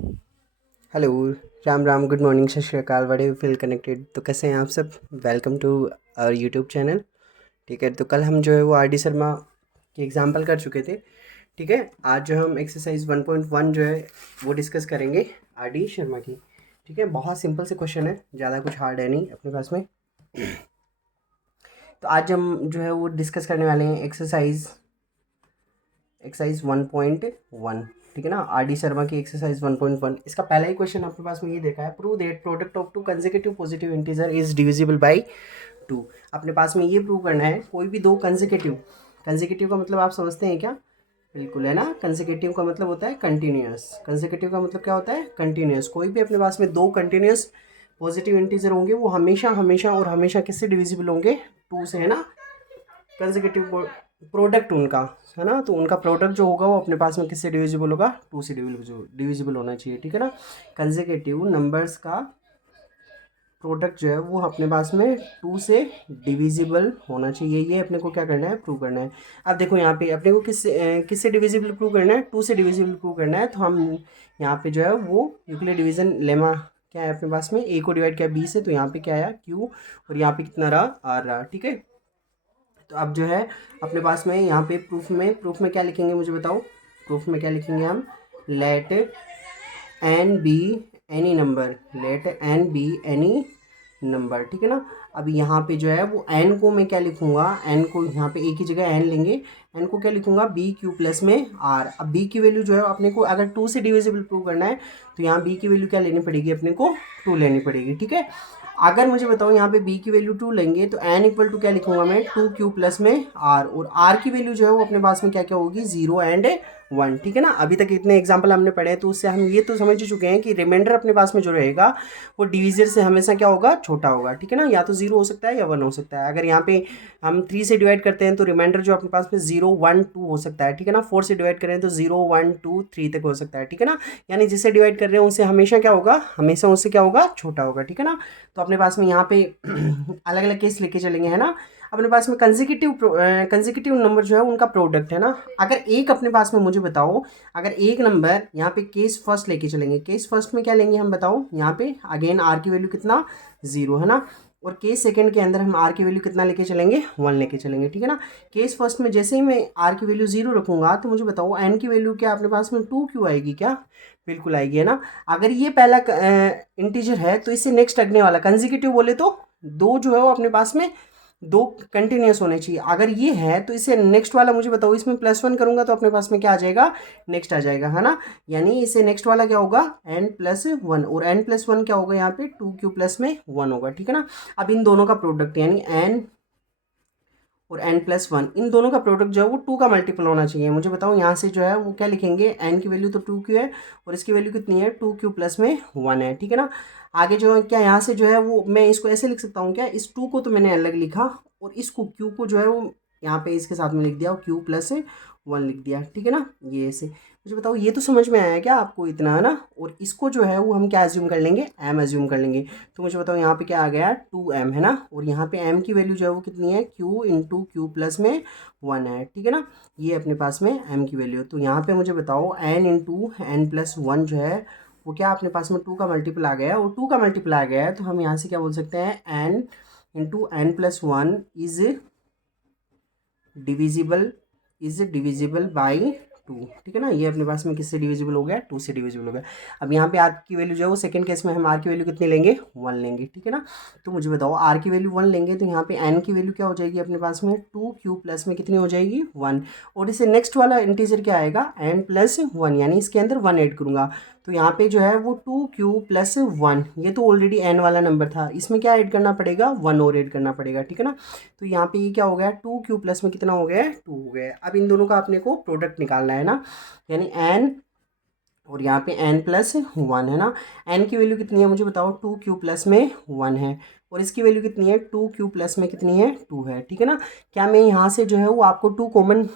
Hello, Ram Ram, good morning, सत श्री अकाल, बड़े यू फील कनेक्टेड। तो कैसे हैं आप सब? Welcome to our YouTube channel. ठीक है, तो कल हम जो है वो आर डी शर्मा के एग्जाम्पल कर चुके थे। ठीक है, आज जो हम एक्सरसाइज 1.1 जो है वो डिस्कस करेंगे आर डी शर्मा की। ठीक है, बहुत सिंपल से क्वेश्चन है, ज़्यादा कुछ हार्ड है नहीं अपने पास में। तो आज हम जो है वो डिस्कस करने वाले हैं एक्सरसाइज 1.1। ठीक है ना, आर डी शर्मा की एक्सरसाइज 1.1। इसका पहला ही क्वेश्चन आपके पास में ये देखा है, prove that product of to consecutive positive integer is divisible by 2। अपने पास में ये प्रूव करना है, कोई भी दो कंसेक्यूटिव, कंसेक्यूटिव का मतलब आप समझते हैं क्या? बिल्कुल, है ना। कंसेक्यूटिव का मतलब होता है कंटिन्यूस। कंसेक्यूटिव का मतलब क्या होता है? कंटिन्यूस। कोई भी अपने पास में दो कंटिन्यूस पॉजिटिव इंटीजर होंगे वो हमेशा हमेशा और हमेशा किससे डिविजिबल होंगे? 2 से, है ना। कंसेक्यूटिव प्रोडक्ट उनका, है ना, तो उनका प्रोडक्ट जो होगा वो अपने पास में किससे डिविजिबल होगा? 2 से डिविजिबल होना चाहिए। ठीक है ना, कंसेक्यूटिव नंबर्स का प्रोडक्ट जो है वो अपने पास में 2 से डिविजिबल होना चाहिए। ये अपने को क्या करना है? प्रूव करना है। अब देखो यहाँ पे अपने को किससे डिविजिबल प्रूव करना है? 2 से डिविजिबल प्रूव करना है। तो हम यहाँ पे जो है वो यूक्लिड डिवीजन लेमा क्या है अपने पास में? ए को डिवाइड किया बी से, तो यहाँ पे क्या आया? क्यू, और यहाँ पे कितना रहा? आर रहा। ठीक है, तो अब जो है अपने पास में यहाँ पे प्रूफ में क्या लिखेंगे मुझे बताओ? प्रूफ में क्या लिखेंगे हम? Let n be any number, let n be any number. ठीक है ना, अब यहाँ पे जो है वो एन को मैं क्या लिखूंगा? एन को यहाँ पे एक ही जगह एन लेंगे, एन को क्या लिखूंगा? बी क्यू प्लस में आर। अब बी की वैल्यू जो है अपने को अगर 2 से डिविजिबल प्रूव करना है तो यहाँ बी की वैल्यू क्या लेनी पड़ेगी? अपने को 2 लेनी पड़ेगी। ठीक है, अगर मुझे बताओ यहाँ पे b की वैल्यू 2 लेंगे तो n इक्वल टू क्या लिखूंगा मैं? 2q प्लस में r, और r की वैल्यू जो है वो अपने पास में क्या क्या होगी? 0 एंड 1। ठीक है ना, अभी तक इतने एग्जाम्पल हमने पढ़े हैं तो उससे हम ये तो समझ चुके हैं कि रिमाइंडर अपने पास में जो रहेगा वो डिविजर से हमेशा क्या होगा? छोटा होगा। ठीक है ना, या तो 0 हो सकता है या 1 हो सकता है। अगर यहाँ पे हम 3 से डिवाइड करते हैं तो रिमाइंडर जो अपने पास में 0 1 2 हो सकता है। ठीक है ना, 4 से डिवाइड करें तो 0 1 2 3 तक हो सकता है। ठीक है ना, यानी जिससे डिवाइड कर रहे हैं उनसे हमेशा क्या होगा? हमेशा उससे क्या होगा? छोटा होगा। ठीक है ना, तो अपने पास में यहाँ पे अलग अलग केस लेके चलेंगे, है ना। अपने पास में कंसेक्यूटिव नंबर जो है उनका प्रोडक्ट, है ना। अगर एक अपने पास में मुझे बताओ, अगर एक नंबर यहाँ पे केस फर्स्ट लेके चलेंगे, केस फर्स्ट में क्या लेंगे हम बताओ? यहाँ पे अगेन आर की वैल्यू कितना? 0, है ना। और केस सेकंड के अंदर हम आर की वैल्यू कितना लेके चलेंगे? 1 लेके चलेंगे। ठीक है ना, केस फर्स्ट में जैसे ही मैं आर की वैल्यू 0 रखूंगा तो मुझे बताओ एन की वैल्यू क्या अपने पास में? 2 क्यों आएगी? क्या बिल्कुल आएगी, है ना। अगर ये पहला इंटीजर है तो इससे नेक्स्ट लगने वाला कंसेक्यूटिव बोले तो दो जो है वो अपने पास में दो कंटिन्यूस होने चाहिए। अगर ये है तो इससे नेक्स्ट वाला मुझे बताओ, इसमें +1 करूंगा तो अपने पास में क्या आ जाएगा? नेक्स्ट आ जाएगा, है ना। यानी इससे नेक्स्ट वाला क्या होगा? n+1, और n+1 क्या होगा? यहाँ पे 2q प्लस में 1 होगा। ठीक है ना, अब इन दोनों का प्रोडक्ट यानी n और n+1, इन दोनों का प्रोडक्ट जो है वो 2 का मल्टीपल होना चाहिए। मुझे बताओ यहाँ से जो है वो क्या लिखेंगे? n की वैल्यू तो 2q है और इसकी वैल्यू कितनी है? 2q प्लस में 1 है। ठीक है ना, आगे जो है क्या यहाँ से जो है वो मैं इसको ऐसे लिख सकता हूँ क्या? इस 2 को तो मैंने अलग लिखा और इसको q को जो है वो यहाँ पे इसके साथ में लिख दिया और q प्लस 1 लिख दिया। ठीक है ना, ये ऐसे। मुझे बताओ ये तो समझ में आया क्या आपको इतना, है ना। और इसको जो है वो हम क्या एज्यूम कर लेंगे? m एज्यूम कर लेंगे। तो मुझे बताओ यहाँ पे क्या आ गया? 2m, है ना, और यहाँ पे m की वैल्यू जो है वो कितनी है? q इंटू क्यू प्लस में 1 है। ठीक है ना, ये अपने पास में m की वैल्यू। तो यहाँ पे मुझे बताओ n इंटू n+1 जो है वो क्या अपने पास में 2 का मल्टीपल आ गया है, और 2 का मल्टीपल आ गया है तो हम यहाँ से क्या बोल सकते हैं? n into n+1 is divisible by 2। ठीक है ना, ये अपने पास में किससे डिविजिबल हो गया? 2 से डिविजिबल हो गया। अब यहाँ पे आर की वैल्यू जो है वो सेकंड केस में हम आर की वैल्यू कितनी लेंगे? 1 लेंगे। ठीक है ना, तो मुझे बताओ आर की वैल्यू 1 लेंगे तो यहाँ पे एन की वैल्यू क्या हो जाएगी अपने पास में? 2q प्लस में कितनी हो जाएगी? 1, और इससे नेक्स्ट वाला इंटीजर क्या आएगा? n+1, यानी इसके अंदर 1 ऐड करूंगा तो यहाँ पे जो है वो 2q प्लस 1, ये तो ऑलरेडी n वाला नंबर था, इसमें क्या ऐड करना पड़ेगा? 1 और ऐड करना पड़ेगा। ठीक है ना, तो यहाँ पे ये क्या हो गया? 2q प्लस में कितना हो गया? 2 हो गया। अब इन दोनों का अपने को प्रोडक्ट निकालना है ना, यानी n और यहाँ पे n+1, है ना। n की वैल्यू कितनी है मुझे बताओ? 2q प्लस में 1 है, और इसकी वैल्यू कितनी है? 2q प्लस में कितनी है? 2 है। ठीक है ना, क्या मैं यहाँ से जो है वो आपको 2 कॉमन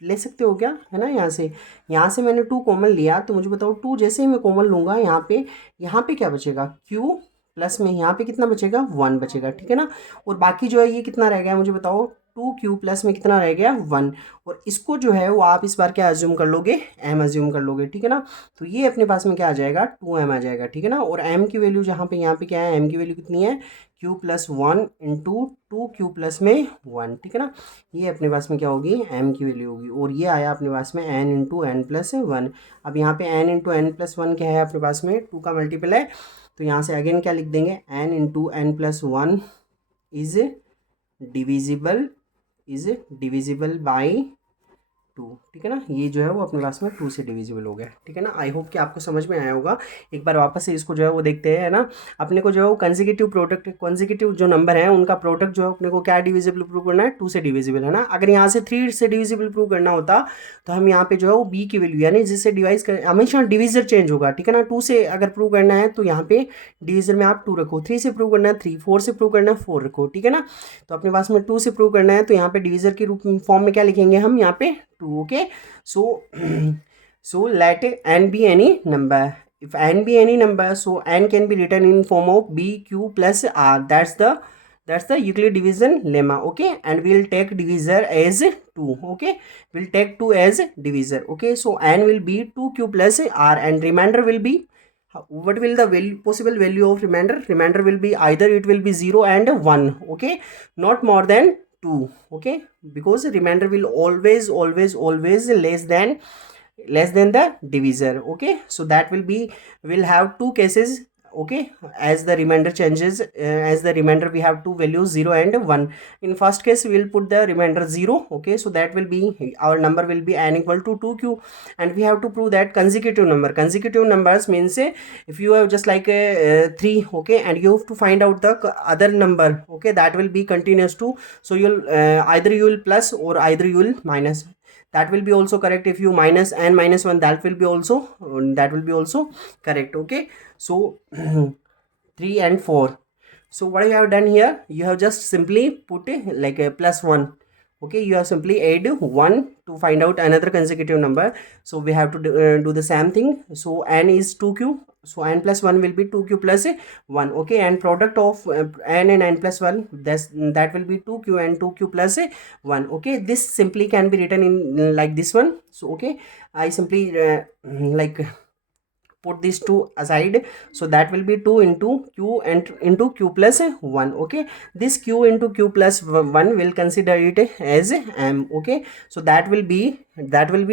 ले सकते हो क्या? है ना, यहाँ से मैंने 2 कॉमन लिया तो मुझे बताओ 2 जैसे ही मैं कॉमन लूँगा यहाँ पे क्या बचेगा? q प्लस में यहाँ पे कितना बचेगा? 1 बचेगा। ठीक है ना, और बाकी जो है ये कितना रह गया मुझे बताओ? टू क्यू प्लस में कितना रह गया 1, और इसको जो है वो आप इस बार क्या अज्यूम कर लोगे, m अज्यूम कर लोगे, ठीक है ना। तो ये अपने पास में क्या आ जाएगा 2m आ जाएगा, ठीक है ना। और m की वैल्यू जहाँ पे यहाँ पे क्या है, m की वैल्यू कितनी है q+1 into two Q plus में 1, ठीक है ना। ये अपने पास में क्या होगी m की वैल्यू होगी, और ये आया अपने पास में n इंटू एन प्लस 1। अब यहाँ पे n इंटू एन प्लस 1 क्या है अपने पास में 2 का मल्टीपल है, तो यहाँ से अगेन क्या लिख देंगे n into n plus 1 is divisible by 2, ठीक है ना। ये जो है वो अपने पास में 2 से डिविजिबल हो गया, ठीक है ना। आई होप कि आपको समझ में आया होगा। एक बार वापस से इसको जो है वो देखते हैं, है ना। अपने को जो है वो कंसेक्यूटिव जो नंबर है उनका प्रोडक्ट जो है अपने को क्या डिविजिबल प्रूव करना है, 2 से डिविजिबल, है ना। अगर यहाँ से 3 से डिविजिबल प्रूव करना होता तो हम यहाँ पे जो है वो b की वैल्यू यानी जिससे डिवाइस कर, हमेशा डिविजर चेंज होगा, ठीक है ना। 2 से अगर प्रूव करना है तो यहाँ पे डिविजर में आप 2 रखो, 3 से प्रूव करना है 3, 4 से प्रूव करना है 4 रखो, ठीक है ना। तो अपने पास में 2 से प्रूव करना है तो यहाँ पे डिविजर के रूप फॉर्म में क्या लिखेंगे हम यहाँ पे 2, okay. So, so let n be any number. If n be any number, so n can be written in form of b q plus r. That's the Euclid division lemma. Okay, and we'll take divisor as 2. Okay, we'll take 2 as divisor. Okay, so n will be 2q plus r, and remainder will be, what will the possible value of remainder? Remainder will be either it will be 0 and 1. Okay, not more than 2. Okay, because remainder will always less than the divisor. Okay, so that will be, we'll have two cases. Okay, as the remainder changes, as the remainder we have two values 0 and 1. In first case we will put the remainder 0. Okay, so that will be, our number will be n equal to 2q, and we have to prove that consecutive numbers means if you have just like a 3, okay, and you have to find out the other number, okay, that will be continuous too. So you'll either you will plus or either you will minus, that will be also correct. If you minus n minus 1, that will be also correct. Okay, so 3 and 4. So what you have done here, you have just simply put like a +1. Okay, you have simply add 1 to find out another consecutive number. So we have to do the same thing. So n is 2q, so n plus 1 will be 2q plus 1. Okay, and product of n and n plus 1, that will be 2q and 2q plus 1. Okay, this simply can be written in like this one. So okay, I simply like put these two aside, so that will be 2 into q and into q plus 1. Okay, this q into q plus 1 will consider it as m. Okay, so that will be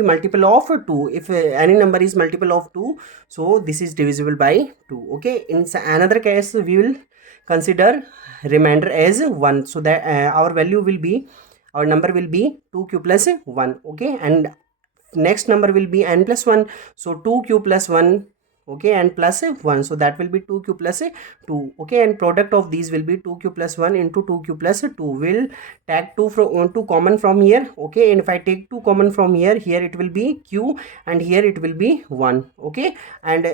multiple of 2. If any number is multiple of 2, so this is divisible by 2. Okay, in another case we will consider remainder as 1, so that our number will be 2q plus 1. Okay, and next number will be n plus 1, so 2q plus 1, okay, and plus 1, so that will be 2q plus 2. Okay, and product of these will be 2q plus 1 into 2q plus 2. Will take 2 common from here. Okay, and if I take 2 common from here, it will be q and here it will be 1. Okay, and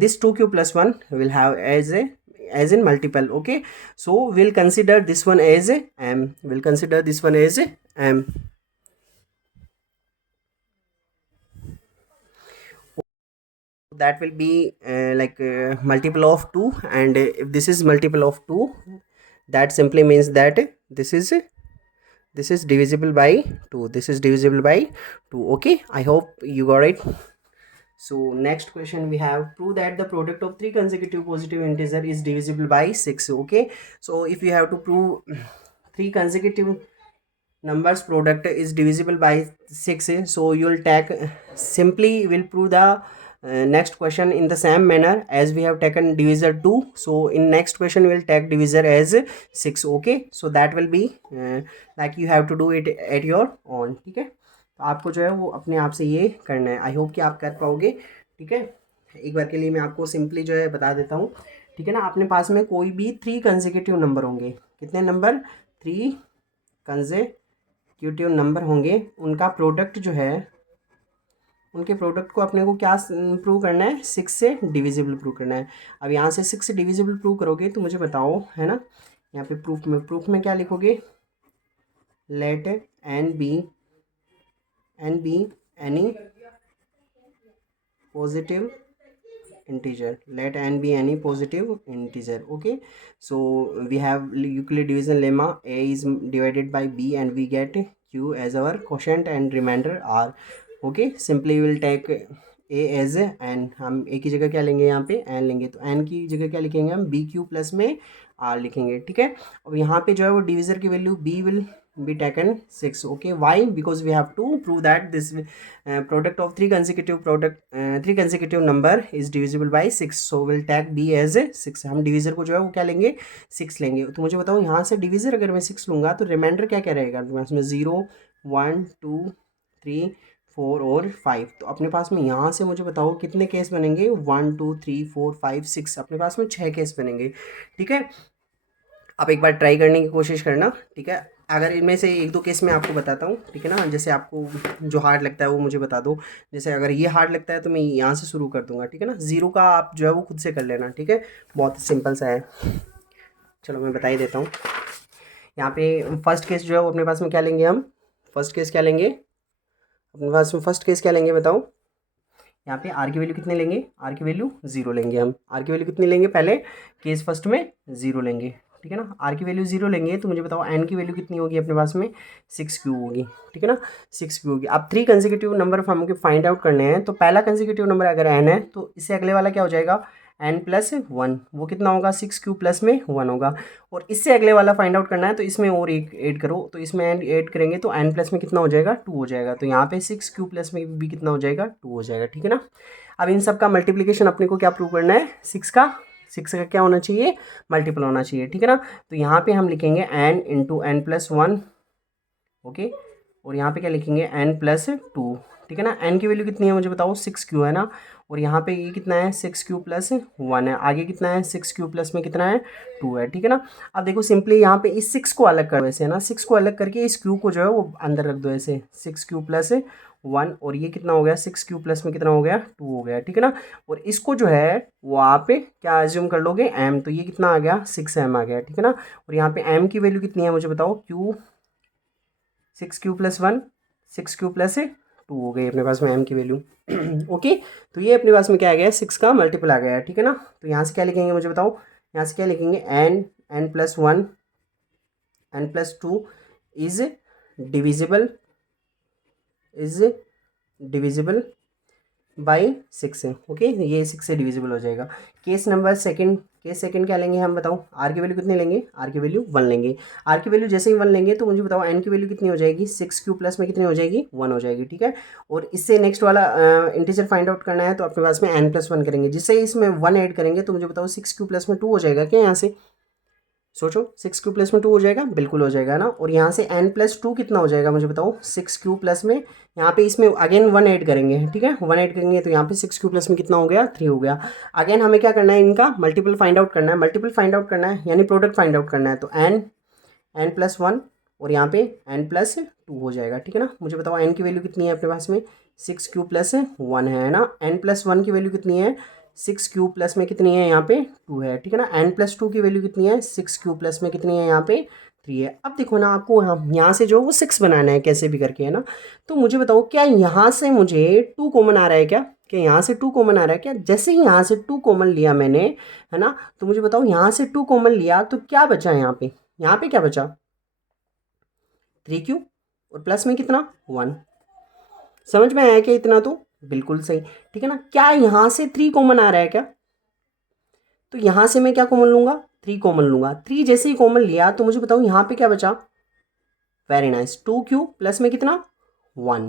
this 2q plus 1 will have as in multiple. Okay, so we'll consider this one as m. That will be multiple of 2, and if this is multiple of 2, that simply means that this is divisible by 2. Okay, I hope you got it. So next question we have, prove that the product of 3 consecutive positive integer is divisible by 6. Okay, so if you have to prove 3 consecutive numbers product is divisible by 6, so you will take simply will prove the next question in the same manner as we have taken divisor 2. So in next question we will take divisor as 6. Okay, so that will be like you have to do it at your own. ठीक है, तो आपको जो है वो अपने आप से ये करना है. आई होप कि आप कर पाओगे. ठीक है, एक बार के लिए मैं आपको सिंपली जो है बता देता हूँ. ठीक है ना, अपने पास में कोई भी 3 कंसेक्यूटिव नंबर होंगे. कितने नंबर? 3 कंसेक्यूटिव नंबर होंगे. उनका प्रोडक्ट जो है, उनके प्रोडक्ट को अपने को क्या प्रूव करना है? 6 से डिविजिबल प्रूव करना है. अब यहाँ से 6 से डिविजिबल प्रूव करोगे तो मुझे बताओ, है ना, यहाँ पे प्रूफ में क्या लिखोगे? Let n be any positive integer. Let n be any positive integer. Okay, so we have Euclid division lemma. A is divided by b and we get q as our quotient and remainder r. Okay, simply we will take a as n. हम a की जगह क्या लेंगे, यहाँ पे N लेंगे, तो N की जगह क्या लिखेंगे हम, बी क्यू प्लस में आर लिखेंगे. ठीक है, अब यहाँ पे जो है वो डिविजर की value b will be taken 6. Okay, why? Because we have to prove that this product of three consecutive number is divisible by 6. So we'll take b as 6. हम डिविजर को जो है वो क्या लेंगे, 6 लेंगे. तो मुझे बताओ यहाँ से डिविजर अगर मैं 6 लूँगा तो रिमाइंडर क्या क्या रहेगा इसमें, 0 1 2 3 4 और 5. तो अपने पास में यहाँ से मुझे बताओ कितने केस बनेंगे, 1 2 3 4 5 6. अपने पास में 6 केस बनेंगे. ठीक है, आप एक बार ट्राई करने की कोशिश करना. ठीक है, अगर इनमें से एक दो केस मैं आपको बताता हूँ. ठीक है ना, जैसे आपको जो हार्ड लगता है वो मुझे बता दो. जैसे अगर ये हार्ड लगता है तो मैं यहाँ से शुरू कर दूंगा. ठीक है ना, 0 का आप जो है वो खुद से कर लेना. ठीक है, बहुत सिंपल सा है. चलो मैं बता ही देता हूँ. यहाँ पे फर्स्ट केस जो है वो अपने पास में क्या लेंगे हम, फर्स्ट केस क्या लेंगे अपने पास में, फर्स्ट केस क्या लेंगे बताओ. यहाँ पे आर की वैल्यू कितने लेंगे, आर की वैल्यू 0 लेंगे हम. आर की वैल्यू कितनी लेंगे, पहले केस फर्स्ट में 0 लेंगे. ठीक है ना, आर की वैल्यू 0 लेंगे तो मुझे बताओ एन की वैल्यू कितनी होगी अपने पास में, 6 क्यू होगी. ठीक है ना, 6 क्यू होगी. अब 3 कंसेक्यूटिव नंबर हमको फाइंड आउट करने हैं. तो पहला कंसेक्यूटिव नंबर अगर एन है तो इससे अगले वाला क्या हो जाएगा, एन प्लस 1. वो कितना होगा, 6 क्यू प्लस में 1 होगा. और इससे अगले वाला फाइंड आउट करना है तो इसमें और एक ऐड करो. तो इसमें एन ऐड करेंगे तो एन प्लस में कितना हो जाएगा, 2 हो जाएगा. तो यहाँ पे 6 क्यू प्लस में भी कितना हो जाएगा, 2 हो जाएगा. ठीक है ना, अब इन सब का मल्टीप्लिकेशन अपने को क्या प्रूव करना है, 6 का क्या होना चाहिए, मल्टीपल होना चाहिए. ठीक है ना, तो यहाँ पे हम लिखेंगे n into n plus 1. Okay, और यहाँ पे क्या लिखेंगे, एन प्लस 2. ठीक है ना, एन की वैल्यू कितनी है मुझे बताओ, 6 क्यू है ना. और यहाँ पे ये कितना है, 6 क्यू प्लस 1 है. आगे कितना है, 6 क्यू प्लस में कितना है, 2 है. ठीक है ना, अब देखो सिंपली यहाँ पे इस 6 को अलग कर वैसे है ना, 6 को अलग करके इस क्यू को जो है वो अंदर रख दो ऐसे, 6 क्यू प्लस 1. और ये कितना हो गया, 6 क्यू प्लस में कितना हो गया, 2 हो गया. ठीक है ना, और इसको जो है वो आप क्या एज्यूम कर लोगे, एम. तो ये कितना आ गया, 6m आ गया. ठीक है ना, और यहाँ पे एम की वैल्यू कितनी है मुझे बताओ, Q 6 Q plus 1, 6 Q plus 2 हो गई अपने पास में एम की वैल्यू. ओके, तो ये अपने पास में क्या आ गया, 6 का मल्टीपल आ गया. ठीक है ना, तो यहाँ से क्या लिखेंगे मुझे बताओ, यहाँ से क्या लिखेंगे, n plus 1 n plus 2 is divisible by 6 है. ओके, ये 6 से डिविजिबल हो जाएगा. केस सेकंड क्या लेंगे हम बताओ, आर की वैल्यू कितनी लेंगे, आर की वैल्यू 1 लेंगे. आर की वैल्यू जैसे ही 1 लेंगे तो मुझे बताओ एन की वैल्यू कितनी हो जाएगी, 6 क्यू प्लस में कितनी हो जाएगी, 1 हो जाएगी. ठीक है, और इससे नेक्स्ट वाला इंटीजर फाइंड आउट करना है तो अपने पास में एन प्लस 1 करेंगे. जिससे ही इसमें 1 ऐड करेंगे तो मुझे बताओ 6 क्यू प्लस में 2 हो जाएगा क्या, यहाँ से सोचो, 6 क्यू प्लस में 2 हो जाएगा, बिल्कुल हो जाएगा ना. और यहाँ से n प्लस 2 कितना हो जाएगा मुझे बताओ, 6 क्यू प्लस में, यहाँ पे इसमें अगेन 1 ऐड करेंगे. ठीक है, 1 ऐड करेंगे तो यहाँ पे 6 क्यू प्लस में कितना हो गया, 3 हो गया. अगेन हमें क्या करना है, इनका मल्टीपल फाइंड आउट करना है, यानी प्रोडक्ट फाइंड आउट करना है. तो n प्लस 1 और यहाँ पे n प्लस 2 हो जाएगा. ठीक है ना, मुझे बताओ n की वैल्यू कितनी है अपने पास में, 6 क्यू प्लस 1 है ना. n प्लस 1 की वैल्यू कितनी है, 6 क्यू प्लस में कितनी है, यहाँ पे 2 है. ठीक है ना, n प्लस 2 की वैल्यू कितनी है, 6 क्यू प्लस में कितनी है, यहाँ पे 3 है. अब देखो ना, आपको यहाँ से जो वो 6 बनाना है कैसे भी करके, है ना. तो मुझे बताओ क्या यहाँ से मुझे 2 कॉमन आ रहा है क्या, यहाँ से 2 कॉमन आ रहा है क्या. जैसे ही यहाँ से 2 कॉमन लिया मैंने, है ना, तो मुझे बताओ यहाँ से 2 कॉमन लिया तो क्या बचा यहाँ पे क्या बचा, 3 क्यू और प्लस में कितना 1. समझ में आया क्या इतना, तो बिल्कुल सही. ठीक है ना, क्या यहाँ से 3 कॉमन आ रहा है क्या, तो यहाँ से मैं क्या कॉमन लूँगा, 3 कॉमन लूँगा. 3 जैसे ही कॉमन लिया तो मुझे बताओ यहाँ पे क्या बचा, वेरी नाइस, 2 क्यू प्लस में कितना 1,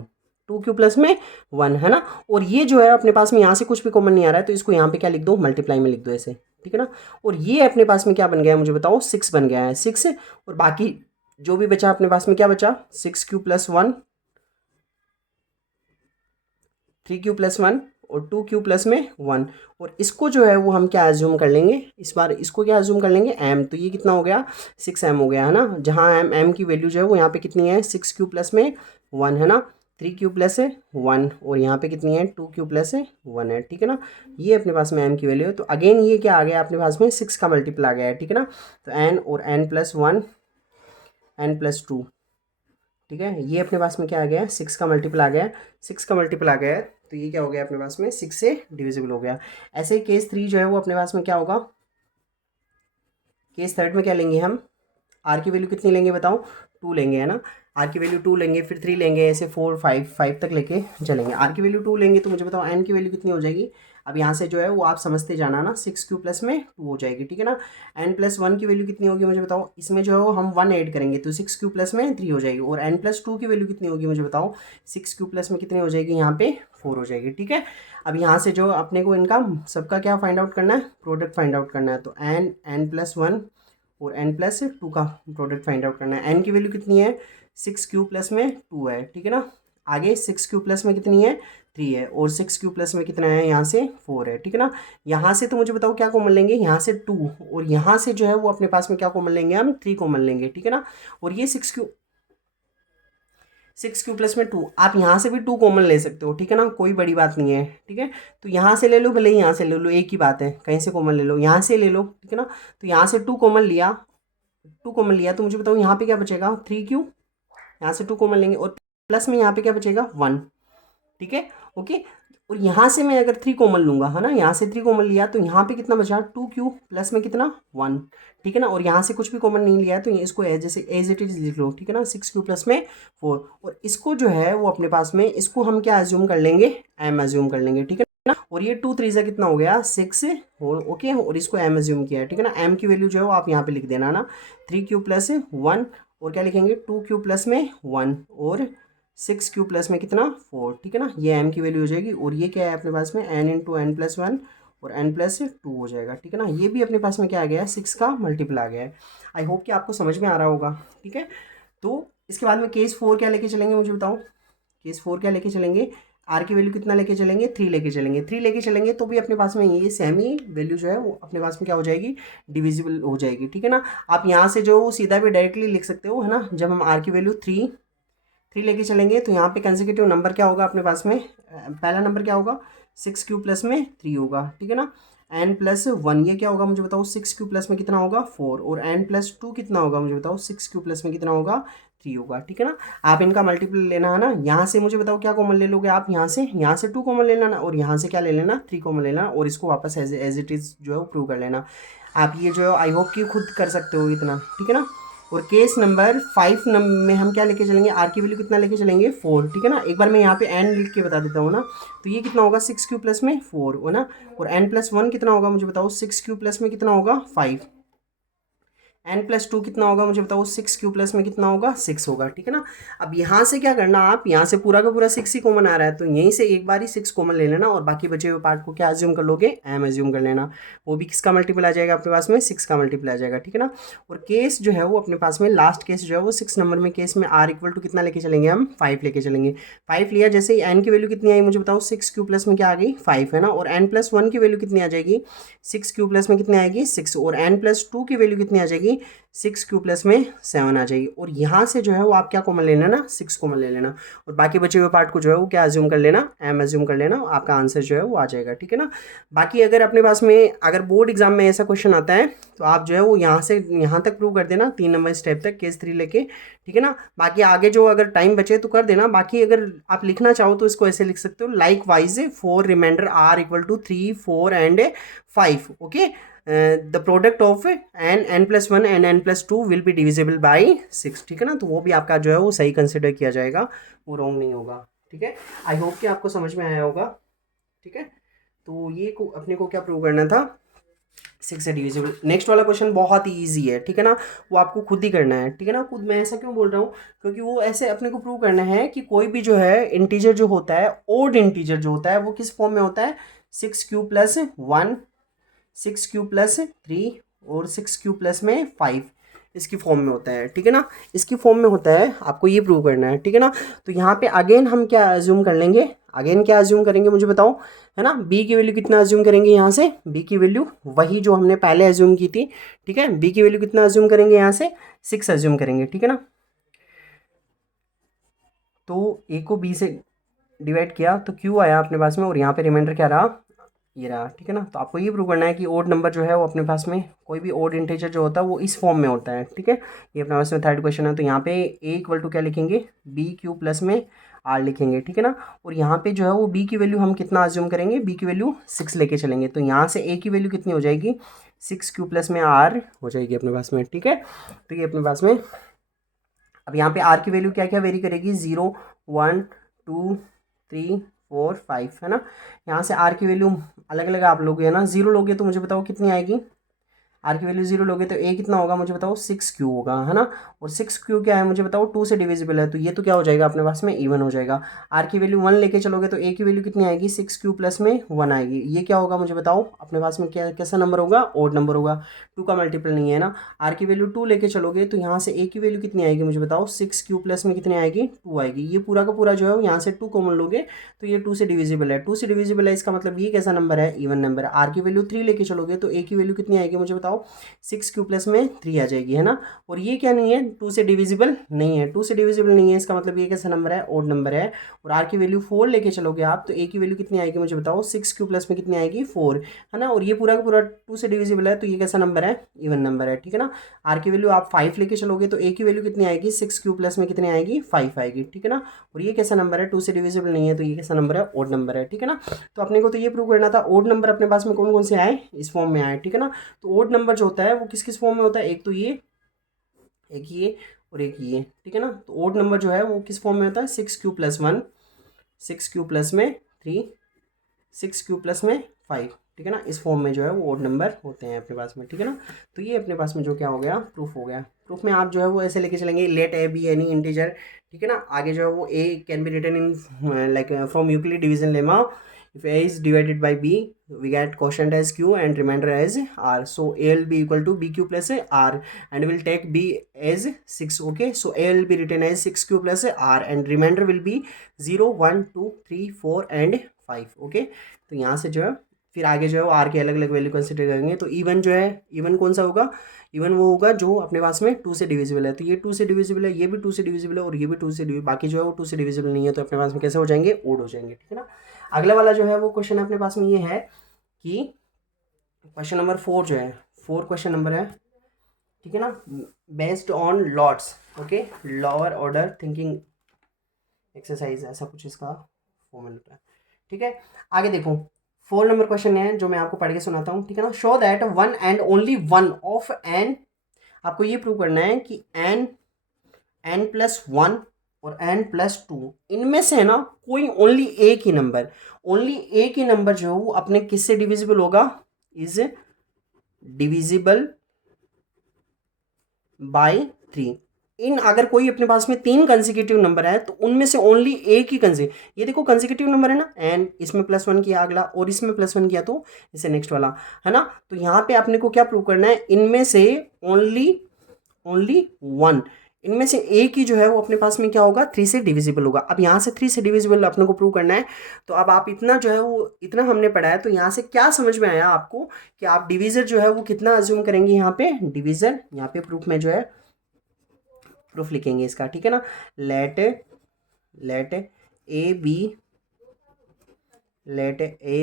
2 क्यू प्लस में 1, है ना. और ये जो है अपने पास में यहाँ से कुछ भी कॉमन नहीं आ रहा है तो इसको यहाँ पे क्या लिख दो, मल्टीप्लाई में लिख दो ऐसे. ठीक है ना, और ये अपने पास में क्या बन गया है मुझे बताओ, 6 बन गया है, 6. और बाकी जो भी बचा अपने पास में क्या बचा, 6 क्यू प्लस 1, 3 क्यू प्लस 1 और 2 क्यू प्लस में 1. और इसको जो है वो हम क्या एज्यूम कर लेंगे, इस बार इसको क्या एज्यूम कर लेंगे, m. तो ये कितना हो गया, 6m हो गया, है ना. जहाँ m की वैल्यू जो है वो यहाँ पे कितनी है, 6 क्यू प्लस में 1, है ना, 3 क्यू प्लस 1 और यहाँ पे कितनी है, 2 क्यू प्लस 1 है. ठीक है ना, ये अपने पास में m की वैल्यू है. तो अगेन ये क्या आ गया अपने पास में, 6 का मल्टीपल आ गया है. ठीक है ना, तो n और n प्लस 1 n प्लस 2. ठीक है, ये अपने पास में क्या आ गया है, 6 का मल्टीपल आ गया है, 6 का मल्टीपल आ गया है. तो ये क्या हो गया अपने पास में 6 से डिविजिबल हो गया। ऐसे ही केस 3 जो है वो अपने पास में क्या होगा, केस थर्ड में क्या लेंगे हम, आर की वैल्यू कितनी लेंगे बताओ, 2 लेंगे है ना, आर की वैल्यू 2 लेंगे, फिर 3 लेंगे, ऐसे 4 5 तक लेके चलेंगे। आर की वैल्यू 2 लेंगे तो मुझे बताओ एन की वैल्यू कितनी हो जाएगी। अब यहाँ से जो है वो आप समझते जाना ना, 6 प्लस में 2 हो जाएगी, ठीक है ना। एन प्लस 1 की वैल्यू कितनी होगी मुझे बताओ, इसमें जो है वो हम 1 ऐड करेंगे तो 6 प्लस में 3 हो जाएगी। और एन प्लस 2 की वैल्यू कितनी होगी मुझे बताओ, 6 प्लस में कितनी हो जाएगी, यहाँ पे 4 हो जाएगी, ठीक है। अब यहाँ से जो अपने को इनका सबका क्या फाइंड आउट करना है, प्रोडक्ट फाइंड आउट करना है। तो एन प्लस 1 और n प्लस 2 का प्रोडक्ट फाइंड आउट करना है। n की वैल्यू कितनी है, 6 प्लस में 2 है, ठीक है ना। आगे 6 प्लस में कितनी है, 3 है, और 6 प्लस में कितना है, यहाँ से 4 है, ठीक है ना। यहाँ से तो मुझे बताओ क्या कॉमन लेंगे, यहाँ से 2, और यहाँ से जो है वो अपने पास में क्या कॉमन लेंगे हम, 3 कॉमन लेंगे, ठीक है ना। और ये 6 प्लस में 2, आप यहाँ से भी 2 कॉमन ले सकते हो, ठीक है ना, कोई बड़ी बात नहीं है, ठीक है। तो यहाँ से ले लो, भले ही यहाँ से ले लो, एक ही बात है, कहीं से कॉमन ले लो, यहाँ से ले लो, ठीक है ना। तो यहाँ से 2 कॉमन लिया, 2 कॉमन लिया तो मुझे बताओ यहाँ पे क्या बचेगा, 3 क्यों, यहाँ से 2 कॉमन लेंगे, और प्लस में यहाँ पे क्या बचेगा, 1, ठीक है, ओके। और यहाँ से मैं अगर 3 कॉमन लूँगा है ना, यहाँ से 3 कॉमन लिया तो यहाँ पे कितना बचा, 2 क्यू प्लस में कितना 1, ठीक है ना। और यहाँ से कुछ भी कॉमन नहीं लिया है तो इसको जैसे एज इट इज लिख लो, ठीक है ना, 6 क्यू प्लस में 4। और इसको जो है वो अपने पास में, इसको हम क्या एज्यूम कर लेंगे, एम एज्यूम कर लेंगे, ठीक है ना। और ये 2 3 से कितना हो गया 6, और ओके, और इसको एम एज्यूम किया है, ठीक है ना। एम की वैल्यू जो है वो आप यहाँ पे लिख देना ना, 3 क्यू प्लस 1, और क्या लिखेंगे 2 क्यू प्लस में 1, और 6 क्यू प्लस में कितना 4, ठीक है ना। ये एम की वैल्यू हो जाएगी। और ये क्या है अपने पास में, एन इंटू एन प्लस 1 और एन प्लस 2 हो जाएगा, ठीक है ना। ये भी अपने पास में क्या आ गया है, 6 का मल्टीपल आ गया है। आई होप कि आपको समझ में आ रहा होगा, ठीक है। तो इसके बाद में केस 4 क्या लेके चलेंगे मुझे बताओ, केस 4 क्या लेके चलेंगे, आर की वैल्यू कितना लेके चलेंगे, 3 लेके चलेंगे। 3 लेके चलेंगे तो भी अपने पास में ये सेम ही वैल्यू जो है वो अपने पास में क्या हो जाएगी, डिविजिबल हो जाएगी, ठीक है ना। आप यहाँ से जो सीधा भी डायरेक्टली लिख सकते हो है ना, जब हम आर की वैल्यू 3 लेके चलेंगे तो यहाँ पे कंसेक्यूटिव नंबर क्या होगा अपने पास में, पहला नंबर क्या होगा, 6 क्यू प्लस में 3 होगा, ठीक है ना। एन प्लस 1 ये क्या होगा मुझे बताओ, 6 क्यू प्लस में कितना होगा 4, और एन प्लस 2 कितना होगा मुझे बताओ, 6 क्यू प्लस में कितना होगा 3 होगा, ठीक है ना। आप इनका मल्टीपल लेना है ना, यहाँ से मुझे बताओ क्या कॉमन ले लोगे आप, यहाँ से 2 कॉमन ले लेना, और यहाँ से क्या ले लेना 3 कॉमन ले लेना, और इसको वापस एज इट इज़ जो है वो प्रूव कर लेना। आप ये जो है आई होप कि खुद कर सकते हो इतना, ठीक है ना। और केस नंबर 5 में हम क्या लेके चलेंगे, आर की वैल्यू कितना लेके चलेंगे 4, ठीक है ना। एक बार मैं यहाँ पे एन लिख के बता देता हूँ ना, तो ये कितना होगा 6 क्यू प्लस में 4 हो ना, और एन प्लस 1 कितना होगा मुझे बताओ, 6 क्यू प्लस में कितना होगा 5, एन प्लस 2 कितना होगा मुझे बताओ, 6 क्यू प्लस में कितना होगा 6 होगा, ठीक है ना। अब यहाँ से क्या करना, आप यहाँ से पूरा का पूरा 6 ही कॉमन आ रहा है तो यहीं से एक बार ही 6 कॉमन ले लेना, और बाकी बचे हुए पार्ट को क्या एज्यूम कर लोगे, एम एज्यूम कर लेना। वो भी किसका मल्टीपल आ जाएगा अपने पास में, 6 का मल्टीपल आ जाएगा, ठीक है ना। और केस जो है वो अपने पास में लास्ट केस जो है वो 6 नंबर में केस में आर इक्वल टू कितना लेके चलेंगे हम, 5 लेके चलेंगे। 5 लिया, जैसे ही एन की वैल्यू कितनी आई मुझे बताओ, 6 क्यू प्लस में क्या आ गई 5 है ना, और एन प्लस 1 की वैल्यू कितनी आ जाएगी, 6 क्यू प्लस में कितनी आएगी 6, और एन प्लस 2 की वैल्यू कितनी आ जाएगी, 6 क्यू प्लस में 7 आ जाएगी। और यहाँ से जो है वो आप क्या कॉमन ले लेना, 6 कॉमन ले लेना, और बाकी बचे हुए पार्ट को जो है वो क्या एज्यूम कर लेना, एम एज्यूम कर लेना, आपका आंसर जो है वो आ जाएगा, ठीक है ना। बाकी अगर अपने पास में अगर बोर्ड एग्जाम में ऐसा क्वेश्चन आता है तो आप जो है वो यहाँ से यहाँ तक प्रूव कर देना, 3 नंबर स्टेप तक केस 3 लेके, ठीक है ना। बाकी आगे जो अगर टाइम बचे तो कर देना, बाकी अगर आप लिखना चाहो तो इसको ऐसे लिख सकते हो, likewise 4 remainder are equal to 3 4 and 5, okay. The product of n plus 1 and n plus 2 will be divisible by 6, ठीक है ना। तो वो भी आपका जो है वो सही कंसिडर किया जाएगा, वो रॉन्ग नहीं होगा, ठीक है। आई होप कि आपको समझ में आया होगा, ठीक है। तो ये अपने को क्या प्रूव करना था, 6 है डिविजिबल। नेक्स्ट वाला क्वेश्चन बहुत ही ईजी है, ठीक है ना, वो आपको खुद ही करना है, ठीक है ना। खुद मैं ऐसा क्यों बोल रहा हूँ, क्योंकि वो ऐसे अपने को प्रूव करना है कि कोई भी जो है इंटीजर जो होता है, ओड इंटीजर जो होता है वो किस फॉर्म में होता है, 6 क्यू प्लस 1, 6 क्यू प्लस 3 और 6 क्यू प्लस में 5, इसकी फॉर्म में होता है, ठीक है ना। इसकी फॉर्म में होता है, आपको ये प्रूव करना है, ठीक है ना। तो यहाँ पे अगेन हम क्या एज्यूम कर लेंगे, अगेन क्या एज्यूम करेंगे मुझे बताओ, है ना। बी की वैल्यू कितना एज्यूम करेंगे यहाँ से, बी की वैल्यू वही जो हमने पहले एज्यूम की थी, ठीक है। बी की वैल्यू कितना एज्यूम करेंगे यहाँ से 6 एज्यूम करेंगे, ठीक है ना। तो ए को बी से डिवाइड किया तो क्यू आया अपने पास में, और यहाँ पे रिमाइंडर क्या रहा, ये रहा, ठीक है ना। तो आपको ये प्रूव करना है कि ओड नंबर जो है वो अपने पास में, कोई भी ओड इंटीजर जो होता है वो इस फॉर्म में होता है, ठीक है। ये अपने पास में थर्ड क्वेश्चन है। तो यहाँ पे ए इक्वल टू क्या लिखेंगे, बी क्यू प्लस में आर लिखेंगे, ठीक है ना। और यहाँ पे जो है वो बी की वैल्यू हम कितना अज्यूम करेंगे, बी की वैल्यू 6 लेके चलेंगे, तो यहाँ से ए की वैल्यू कितनी हो जाएगी, 6 क्यू प्लस में आर हो जाएगी अपने पास में, ठीक है। तो ये अपने पास में अब यहाँ पे आर की वैल्यू क्या क्या वेरी करेगी, 0 1 2 3 4 5, है ना। यहाँ से आर की वैल्यू अलग अलग आप लोगे, है ना। 0 लोगे तो मुझे बताओ कितनी आएगी, आर की वैल्यू 0 लोगे तो ए कितना होगा मुझे बताओ, 6 क्यू होगा, है ना। और 6 क्यू क्या है मुझे बताओ, 2 से डिविजिबल है, तो ये तो क्या हो जाएगा अपने पास में, इवन हो जाएगा। आर की वैल्यू 1 लेके चलोगे तो ए की वैल्यू कितनी आएगी, 6 क्यू प्लस में 1 आएगी, ये क्या होगा मुझे बताओ अपने पास में, क्या कैसा नंबर होगा, ओड नंबर होगा, 2 का मल्टीपल नहीं है ना। आर की वैल्यू 2 लेके चलोगे तो यहाँ से ए की वैल्यू कितनी आएगी मुझे बताओ, 6 क्यू प्लस में कितनी आएगी, 2 आएगी। ये पूरा का पूरा जो है यहाँ से 2 कॉमन लोगे तो ये 2 से डिविजिबल है, 2 से डिविजिबल है, इसका मतलब ये कैसा नंबर है, इवन नंबर है। आर की वैल्यू 3 लेके चलोगे तो ए की वैल्यू कितनी आएगी मुझे बताओ, 6 क्यू प्लस में 3 आ जाएगी, है ना। और ये क्या नहीं है, 2 से डिविजिबल नहीं है, 2 से डिविजिबल नहीं है, इसका मतलब ये कैसा नंबर है, ओड नंबर है। और आर की वैल्यू 4 लेके चलोगे आप तो ए की वैल्यू कितनी आएगी मुझे बताओ, 6 क्यू प्लस में कितनी आएगी, 4, है ना। और ये पूरा का पूरा 2 से डिविजिबल है, तो ये कैसा नंबर है, इवन नंबर है, ठीक है ना। आर की वैल्यू आप 5 लेके चलोगे तो ए की वैल्यू कितनी आएगी, 6 क्यू प्लस में कितनी आएगी, 5 आएगी, ठीक है ना। और ये कैसा नंबर है, 2 से डिविजिबल नहीं है, तो ये कैसा नंबर है, ओड नंबर है, ठीक है ना। तो अपने को तो ये प्रूव करना था, ओड नंबर अपने पास में कौन कौन से आए, इस फॉर्म में आए, ठीक है ना। तो ओड नंबर जो होता है वो किस किस फॉर्म में होता है, एक तो ये, एक ये और एक ये, ठीक है ना। तो ओड नंबर जो है वो किस फॉर्म में होता है, 6 क्यू प्लस 1, 6 क्यू प्लस में 3, 6 क्यू प्लस में 5, ठीक है ना। इस फॉर्म में जो है वो ओड नंबर होते हैं अपने पास में, ठीक है ना। तो ये अपने पास में जो क्या हो गया, प्रूफ हो गया। प्रूफ में आप जो है वो ऐसे लेके चलेंगे, let a B any integer, ठीक है ना। आगे जो है वो a can be written in like from Euclid division lemma, if a is divided by b we get quotient as q and remainder as r, so a will be equal to bq plus r and we'll take b as 6, okay. So a will be written as 6q plus r and remainder will be 0 1 2 3 4 and 5, okay. तो यहाँ से जो है फिर आगे जो है वो आर के अलग अलग वैल्यू कंसिडर करेंगे। तो इवन जो है, इवन कौन सा होगा, इवन वो होगा जो अपने पास में 2 से डिविजिबल है, तो ये 2 से डिविजिबल है, ये भी 2 से डिविजिबल है और ये भी 2 से डिविजिबल, बाकी जो है वो 2 से डिविजिबल नहीं है, तो अपने पास में कैसे हो जाएंगे, ओड हो जाएंगे, ठीक है ना। अगला वाला जो है वो क्वेश्चन अपने पास में ये है कि क्वेश्चन नंबर 4 जो है, 4 क्वेश्चन नंबर है, ठीक है ना, based on lots, okay, lower order thinking exercise, ऐसा कुछ इसका फॉर्मूला होता है, ठीक है। आगे देखो 4 नंबर क्वेश्चन है जो मैं आपको पढ़ के सुनाता हूँ, ठीक है ना। Show that one and only one of n, आपको ये प्रूव करना है कि n+1 और n+2 इनमें से है ना कोई ओनली एक ही नंबर, ओनली एक ही नंबर जो है वो अपने किससे डिविजिबल होगा, इज डिविजिबल बाय 3। इन अगर कोई अपने पास में 3 कंसेक्यूटिव नंबर है तो उनमें से ओनली एक ही ये देखो कंसेक्यूटिव नंबर है ना, एन इसमें +1 किया अगला और इसमें +1 किया तो इससे नेक्स्ट वाला, है ना। तो यहाँ पे अपने को क्या प्रूव करना है, इनमें से ओनली वन, इनमें से एक ही जो है वो अपने पास में क्या होगा, 3 से डिविजिबल होगा। अब यहाँ से 3 से डिविजिबल अपने को प्रूव करना है। तो अब आप इतना जो है वो इतना हमने पढ़ा है, तो यहाँ से क्या समझ में आया आपको कि आप डिविजर जो है वो कितना अज्यूम करेंगे, यहाँ पे डिविजर, यहाँ पे प्रूफ में जो है प्रूफ लिखेंगे इसका, ठीक है ना। Let a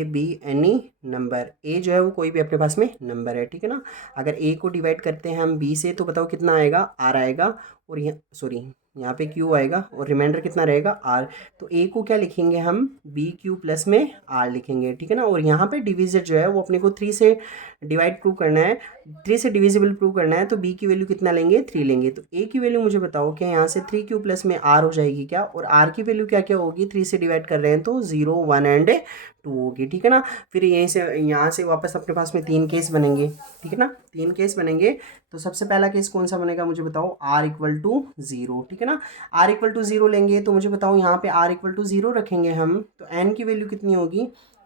B any number, a जो है वो कोई भी अपने पास में नंबर है, ठीक है ना। अगर ए को डिवाइड करते हैं हम बी से तो बताओ कितना आएगा, आर आएगा, और यहाँ सॉरी यहाँ पे क्यू आएगा और रिमाइंडर कितना रहेगा, आर। तो ए को क्या लिखेंगे हम, बी क्यू प्लस में आर लिखेंगे, ठीक है ना। और यहाँ पे डिविजर जो है वो अपने को 3 से डिवाइड प्रूव करना है, 3 से डिविजिबल प्रूव करना है, तो बी की वैल्यू कितना लेंगे, 3 लेंगे। तो ए की वैल्यू मुझे बताओ क्या यहाँ से 3q प्लस में आर हो जाएगी क्या, और आर की वैल्यू क्या क्या होगी, 3 से डिवाइड कर रहे हैं तो 0 1 एंड 2 होगी, ठीक है ना। फिर यहीं से यहाँ से वापस अपने पास में 3 केस बनेंगे, ठीक है ना, 3 केस बनेंगे। तो सबसे पहला केस कौन सा बनेगा मुझे बताओ, r=0, ठीक है ना। r=0 लेंगे तो मुझे बताओ यहाँ पे r=0 रखेंगे हम, तो n की वैल्यू कितनी होगी,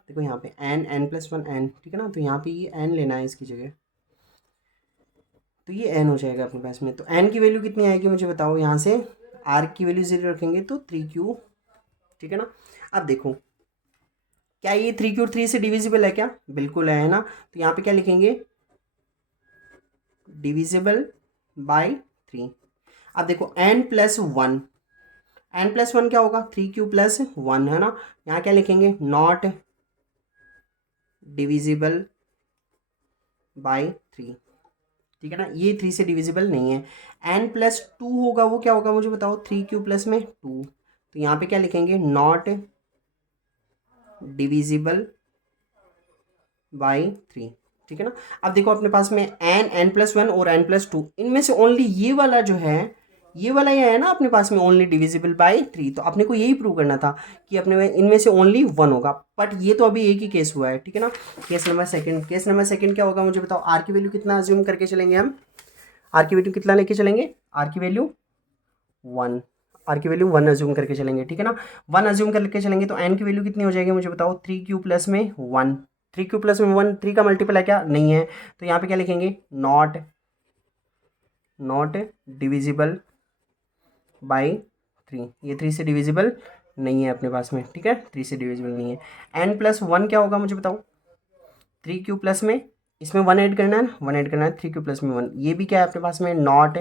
देखो यहाँ पे n+1 n, ठीक है ना। तो यहाँ पे ये n लेना है इसकी जगह, तो ये n हो जाएगा अपने पास में। तो n की वैल्यू कितनी आएगी मुझे बताओ, यहाँ से r की वैल्यू 0 रखेंगे तो 3q, ठीक है ना। अब देखो क्या ये 3q 3 से डिविजिबल है क्या, बिल्कुल है ना। तो यहाँ पे क्या लिखेंगे, डिविजिबल बाय 3। अब देखो n+1, n+1 क्या होगा, 3q प्लस 1, है ना। यहाँ क्या लिखेंगे, नॉट डिविजिबल बाय 3, ठीक है ना। ये 3 से डिविजिबल नहीं है। n+2 होगा वो क्या होगा मुझे बताओ, 3q प्लस में 2, तो यहाँ पे क्या लिखेंगे, नॉट डिविजिबल बाई 3, ठीक है ना। अब देखो अपने पास में n+1 और n+2, इनमें से ओनली ये वाला जो है, ये वाला ये है ना अपने पास में ओनली डिविजिबल बाई 3, तो अपने को यही प्रूव करना था कि अपने में इनमें से ओनली 1 होगा, बट ये तो अभी एक ही केस हुआ है, ठीक है ना। केस नंबर सेकंड क्या होगा मुझे बताओ। आर की वैल्यू कितना अज्यूम करके चलेंगे हम, आर की वैल्यू कितना लेके चलेंगे, आर की वैल्यू 1, आर की वैल्यू 1 अज्यूम करके चलेंगे, ठीक है ना। 1 अज्यूम करके चलेंगे तो एन की वैल्यू कितनी हो जाएगी मुझे बताओ, 3q प्लस में 1, 3q प्लस में 1, 3 का मल्टीपल है क्या, नहीं है, तो यहाँ पे क्या लिखेंगे, नॉट डिविजिबल बाई 3, ये 3 से डिविजिबल नहीं है अपने पास में, ठीक है, 3 से डिविजिबल नहीं है। n+1 क्या होगा मुझे बताओ, 3q प्लस में, इसमें 1 ऐड करना है ना, 1 ऐड करना है, 3q प्लस में 1, ये भी क्या है अपने पास में, नॉट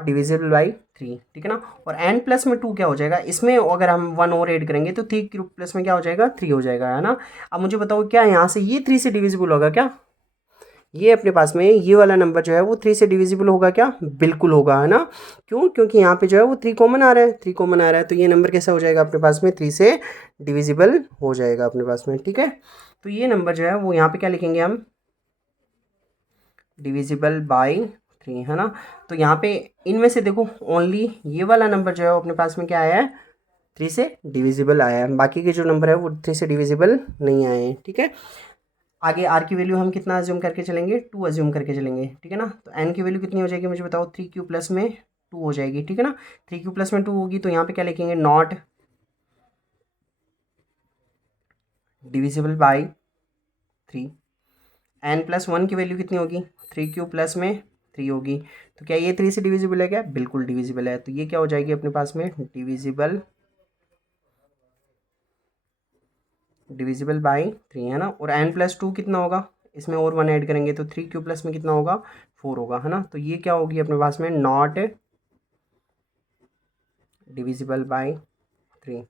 डिविजिबल बाई 3, ठीक है ना। और n+2 क्या हो जाएगा, इसमें अगर हम 1 और ऐड करेंगे तो 3 प्लस में क्या हो जाएगा, 3 हो जाएगा, है ना। अब मुझे बताओ क्या यहाँ से ये 3 से डिविजिबल होगा क्या, ये अपने पास में ये वाला नंबर जो है वो 3 से डिविजिबल होगा क्या, बिल्कुल होगा, है ना। क्यों, क्योंकि यहाँ पे जो है वो 3 कॉमन आ रहा है, 3 कॉमन आ रहा है, तो ये नंबर कैसा हो जाएगा अपने पास में, 3 से डिविजिबल हो जाएगा अपने पास में, ठीक है। तो ये नंबर जो है वो यहाँ पे क्या लिखेंगे हम, डिविजिबल बाई 3, है ना। तो यहाँ पे इनमें से देखो ओनली ये वाला नंबर जो है वो अपने पास में क्या आया है, 3 से डिविजिबल आया है, बाकी के जो नंबर है वो 3 से डिविजिबल नहीं आए हैं, ठीक है। आगे आर की वैल्यू हम कितना अज्यूम करके चलेंगे, 2 अज्यूम करके चलेंगे, ठीक है ना। तो एन की वैल्यू कितनी हो जाएगी मुझे बताओ, 3q प्लस में 2 हो जाएगी, ठीक है ना। 3q प्लस में 2 होगी तो यहाँ पे क्या लिखेंगे, नॉट डिविजिबल बाई 3। n+1 की वैल्यू कितनी होगी, 3q प्लस में 3 होगी, तो क्या ये 3 से डिविजिबल है क्या, बिल्कुल डिविजिबल है, तो ये क्या हो जाएगी अपने पास में, डिविजिबल बाई 3, है ना। और n+2 कितना होगा, इसमें और 1 ऐड करेंगे तो 3q प्लस में कितना होगा, 4 होगा, है ना। तो ये क्या होगी अपने पास में, नॉट डिविजिबल बाई 3,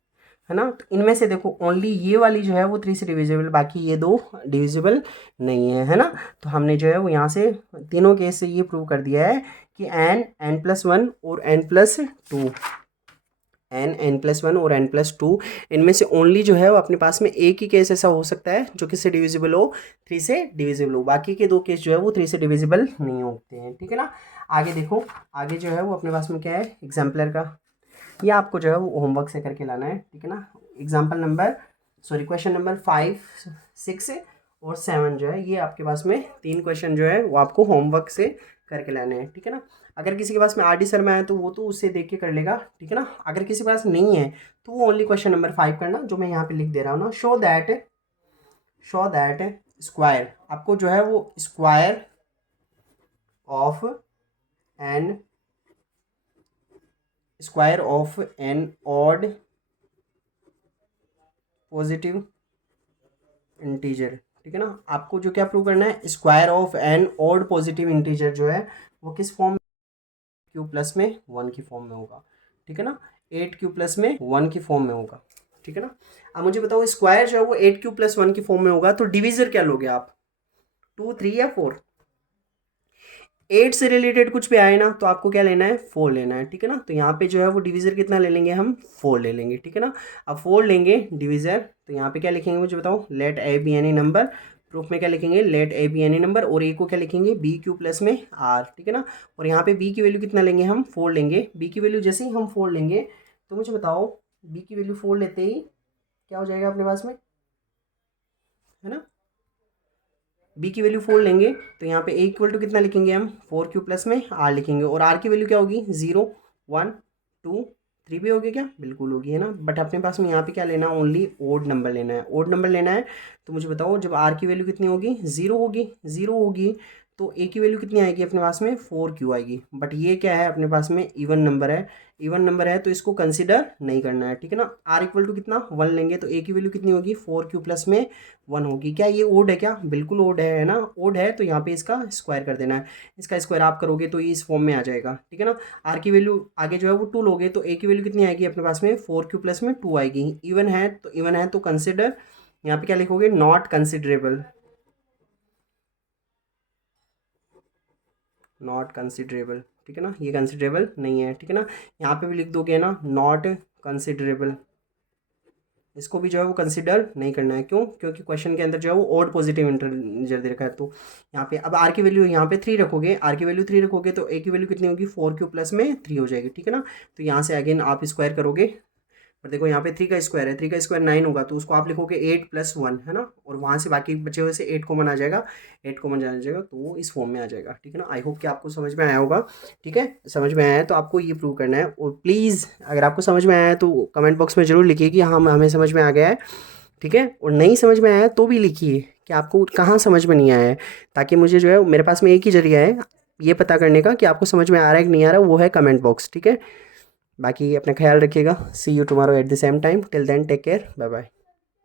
है ना। तो इनमें से देखो ओनली ये वाली जो है वो 3 से डिविजिबल, बाकी ये दो डिविजिबल नहीं है ना। तो हमने जो है वो यहाँ से तीनों केस से ये प्रूव कर दिया है कि n+1 और n+2, n+1 और n+2, इनमें से ओनली जो है वो अपने पास में एक ही केस ऐसा हो सकता है जो किससे डिविजिबल हो, 3 से डिविजिबल हो, बाकी के 2 केस जो है वो 3 से डिविजिबल नहीं होते हैं, ठीक है ना। आगे देखो, आगे जो है वो अपने पास में क्या है, एग्जाम्पलर का, ये आपको जो है वो होमवर्क से करके लाना है, ठीक है ना। क्वेश्चन नंबर 5, 6 और 7 जो है ये आपके पास में 3 क्वेश्चन जो है वो आपको होमवर्क से करके लाने हैं, ठीक है ना। अगर किसी के पास में आर डी शर्मा है तो वो तो उससे देख के कर लेगा, ठीक है ना। अगर किसी के पास नहीं है तो वो ओनली क्वेश्चन नंबर 5 करना, जो मैं यहाँ पे लिख दे रहा हूँ ना, शो दैट स्क्वायर, आपको जो है वो square of n odd positive integer, ठीक है ना। आपको जो क्या प्रूव करना है, square of n odd positive integer जो है वो किस फॉर्म, क्यू प्लस में 1 की फॉर्म में होगा, ठीक है ना। 8q प्लस में 1 की फॉर्म में होगा, ठीक है ना। अब मुझे बताओ स्क्वायर जो है वो 8q प्लस 1 की फॉर्म में होगा, तो डिविजर क्या लोगे आप, 2, 3 या 4। 8 से रिलेटेड कुछ भी आए ना तो आपको क्या लेना है, 4 लेना है, ठीक है ना। तो यहाँ पे जो है वो डिविजर कितना ले लेंगे हम, 4 ले लेंगे, ठीक है ना। अब 4 लेंगे डिविजर, तो यहाँ पे क्या लिखेंगे मुझे बताओ, let a B any number, proof में क्या लिखेंगे, let a B any number, और ए को क्या लिखेंगे, बी क्यू प्लस में आर, ठीक है ना। और यहाँ पे बी की वैल्यू कितना लेंगे हम, 4 लेंगे, बी की वैल्यू जैसे ही हम 4 लेंगे तो मुझे बताओ बी की वैल्यू 4 लेते ही क्या हो जाएगा अपने पास में, है ना। बी की वैल्यू 4 लेंगे तो यहाँ पे ए इक्वल टू कितना लिखेंगे हम, 4q प्लस में आर लिखेंगे, और आर की वैल्यू क्या होगी, 0, 1, 2, 3 भी होगी क्या, बिल्कुल होगी, है ना। बट अपने पास में यहाँ पे क्या लेना है, ओनली ओड नंबर लेना है, ओड नंबर लेना है। तो मुझे बताओ जब आर की वैल्यू कितनी होगी, 0 होगी तो ए की वैल्यू कितनी आएगी अपने पास में, 4q आएगी। बट ये क्या है अपने पास में, इवन नंबर है तो इसको कंसिडर नहीं करना है, ठीक है ना। आर इक्वल टू कितना, 1 लेंगे तो ए की वैल्यू कितनी होगी, 4q प्लस में 1 होगी। क्या ये ओड है क्या, बिल्कुल ओड है ना, ओड है तो यहाँ पे इसका स्क्वायर कर देना है, इसका स्क्वायर आप करोगे तो ये इस फॉर्म में आ जाएगा, ठीक है ना। आर की वैल्यू आगे जो है वो 2 लोगे तो ए की वैल्यू कितनी आएगी अपने पास में, 4q प्लस में 2 आएगी। इवन है तो कंसिडर, यहाँ पे क्या लिखोगे, नॉट कंसिडरेबल, ठीक है ना, ये कंसिडरेबल नहीं है, ठीक है ना। यहाँ पे भी लिख दोगे ना नॉट कंसिडरेबल, इसको भी जो है वो कंसिडर नहीं करना है। क्यों? क्योंकि क्वेश्चन के अंदर जो है वो ओड पॉजिटिव इंटीजर दे रखा है। तो यहाँ पे अब आर की वैल्यू यहाँ पे 3 रखोगे, आर की वैल्यू 3 रखोगे तो ए की वैल्यू कितनी होगी, 4 प्लस में 3 हो जाएगी, ठीक है ना। तो यहाँ से अगेन आप स्क्वायर करोगे, और देखो यहाँ पे 3 का स्क्वायर है, 3 का स्क्वायर 9 होगा, तो उसको आप लिखोगे 8 प्लस 1, है ना, और वहाँ से बाकी बचे हुए से 8 कॉमन आ जाएगा, 8 कॉमन आ जाएगा, तो वो इस फॉर्म में आ जाएगा, ठीक है ना। आई होप कि आपको समझ में आया होगा, ठीक है। समझ में आया है तो आपको ये प्रूव करना है, और प्लीज़ अगर आपको समझ में आया है तो कमेंट बॉक्स में ज़रूर लिखिए कि हाँ हमें समझ में आ गया है, ठीक है। और नहीं समझ में आया है तो भी लिखिए कि आपको कहाँ समझ में नहीं आया है, ताकि मुझे जो है मेरे पास में एक ही जरिया है ये पता करने का कि आपको समझ में आ रहा है कि नहीं आ रहा है, वो है कमेंट बॉक्स, ठीक है। बाकी अपना ख्याल रखिएगा, see you tomorrow at the same time, till then take care, bye bye.